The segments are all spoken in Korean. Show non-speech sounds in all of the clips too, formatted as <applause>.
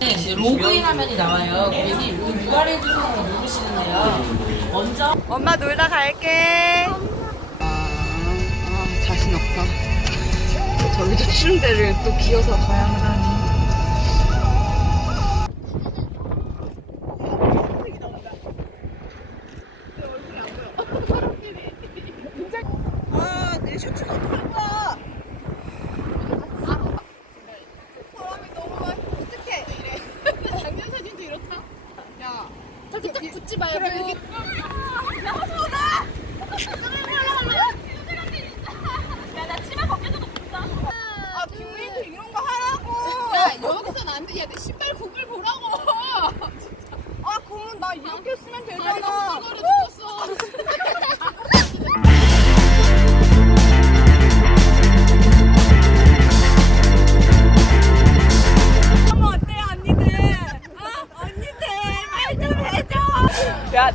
네, 이제 로그인 화면이 나와요. 고객님, 이거 URL 주소를 누르시는데요. 먼저 엄마 놀다 갈게. 아, 아 자신 없다. 저기도 추운 데를 또 기어서 가야 하다니.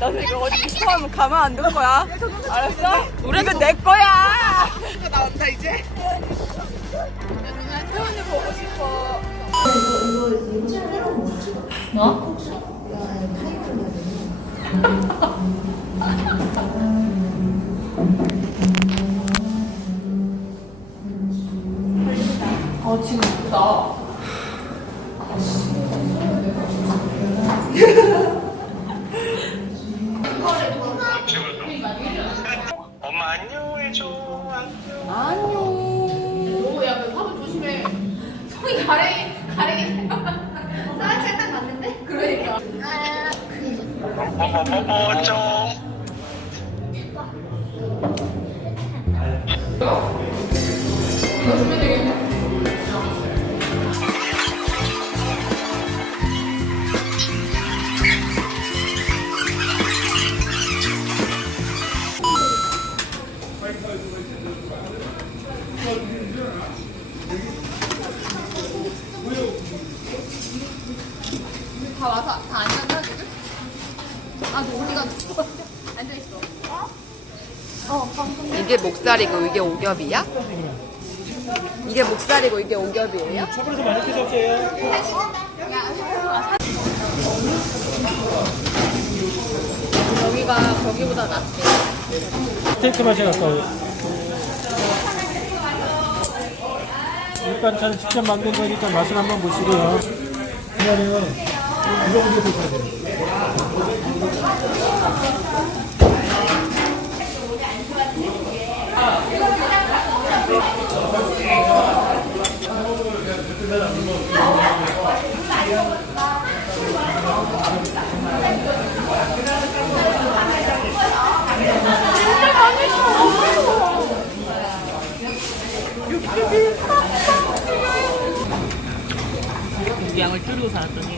너네 이거 어디 이상하면 가만 안 둘 거야. 알았어? 우리도 내 거야. 이거 나온다 이제. 태원이 보고 싶어. 엄마 안녕 해줘. 안녕. 성이 가래 가래. <laughs> 사라지가 딱 맞는데? 그러니까. 뽀뽀뽀뽀 좀 다 와서 다 앉았나 지금? 아 우리가 <laughs> 앉아 있어 이게 목살이고 이게 오겹이야? 이게 목살이고 이게 오겹이에요? 차분해서 많이 드셔주세요. 여기가 거기보다 낫지 스테이크 맛이 가까워요. 일반차는 직접 만든 거니까 맛을 한번 보시고요. 그다음에 양을 줄이고 살았더니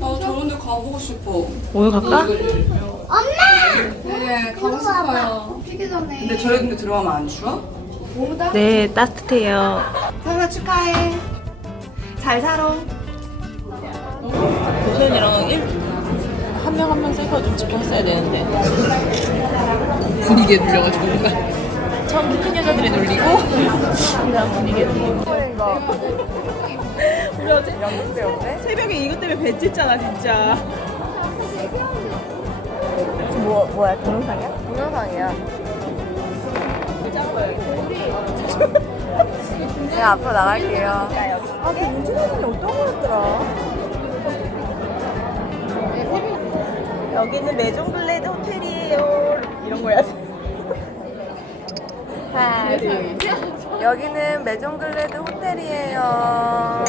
나 저런 데 가보고 싶어. 오늘 갈까? 네, 가고 싶어요. 피기 전에 근데 저희 근데 들어가면 안 추워? 네, 따뜻해요. 성아 축하해. 잘 살아. 도현이랑 한명 한 명 셀카 좀 찍혔어야 되는데 분위기에 눌려가지고 뭔가 처음 키 큰 여자들이 놀리고 그다음 분위기에 눌리고 우리 어제 연극? 새벽에 이것 때문에 배 찢잖아 진짜. 뭐 뭐야 동영상이야? 동영상이야. <laughs> 제가 앞으로 나갈게요. 아, 그 윤진선이 어떤 거였더라? 여기는 메종글레드 호텔이에요. 이런 거야. 셋. 여기는 메종글레드 호텔이에요.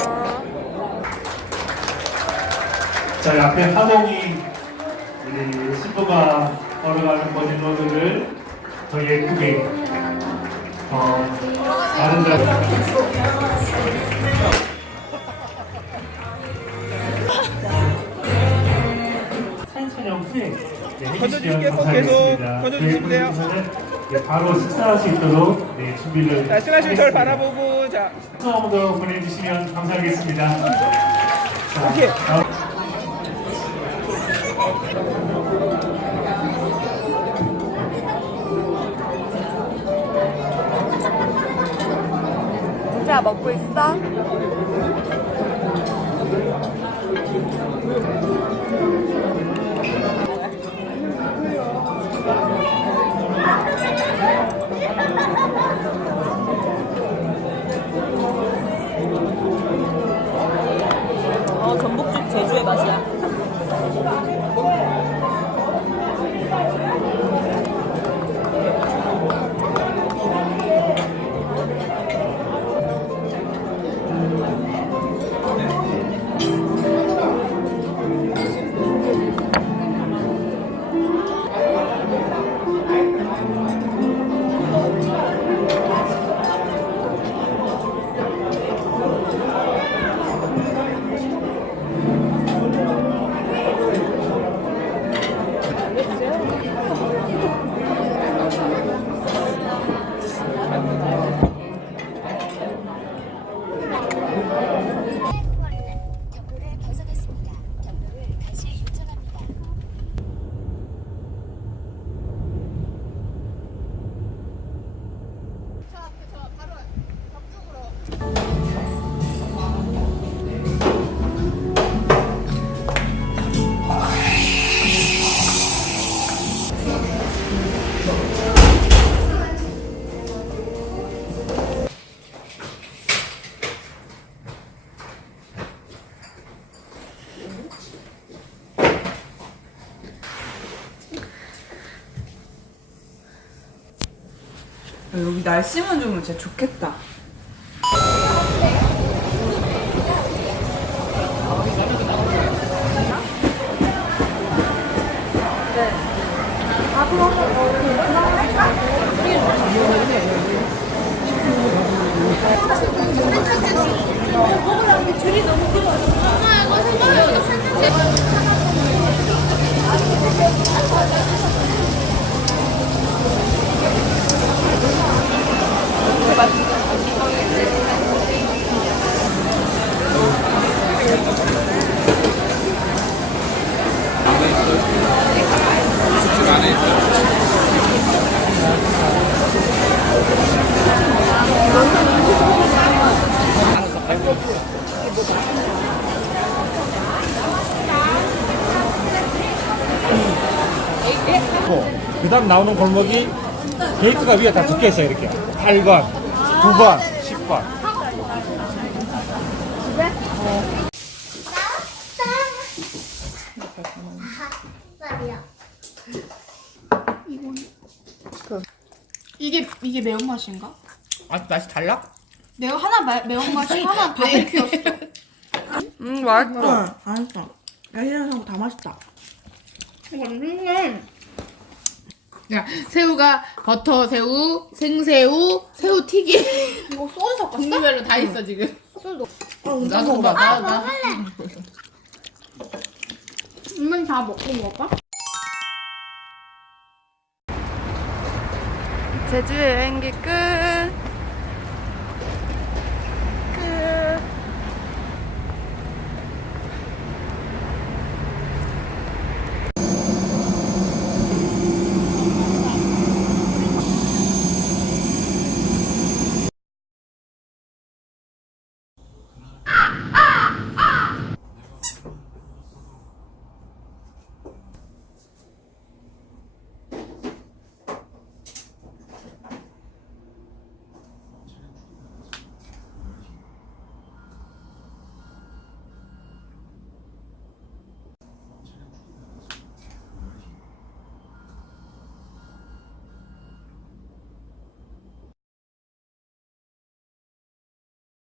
자, 앞에 하동이 우리 신부가 걸어가는 거짓말들을 더 예쁘게 어, 다른 자 촬영 후에 네, 건져주실게요. 해주시면 꼭 감사하겠습니다. 계속 건져주시면 돼요. 네, 바로 식사할 수 있도록 네, 준비를 자, 신하 씨 저를. 바라보고 자 수업도 보내주시면 감사하겠습니다. 자, 오케이. 다음. 자 먹고 있어? 어, 여기 날씨만 좋으면 진짜 좋겠다. 그 다음 나오는 골목이 게이트가 위에 다 적혀 있어요 이렇게 8번, 9번, 10번 이게 이게 매운맛인가? 아, 맛이 달라? 매우 하나 마, 매운맛이 하나 바베큐였어. 음 맛있어. 맛있어. 야시장하고 다 맛있다. 완전 야 새우가 버터 새우, 생새우, 새우 튀김. 이거 소스 섞었어? 종류별로 다 있어 지금. 나도 먹어봐. 나, 나. 이만 다 먹고 먹을까? 제주 여행기 끝.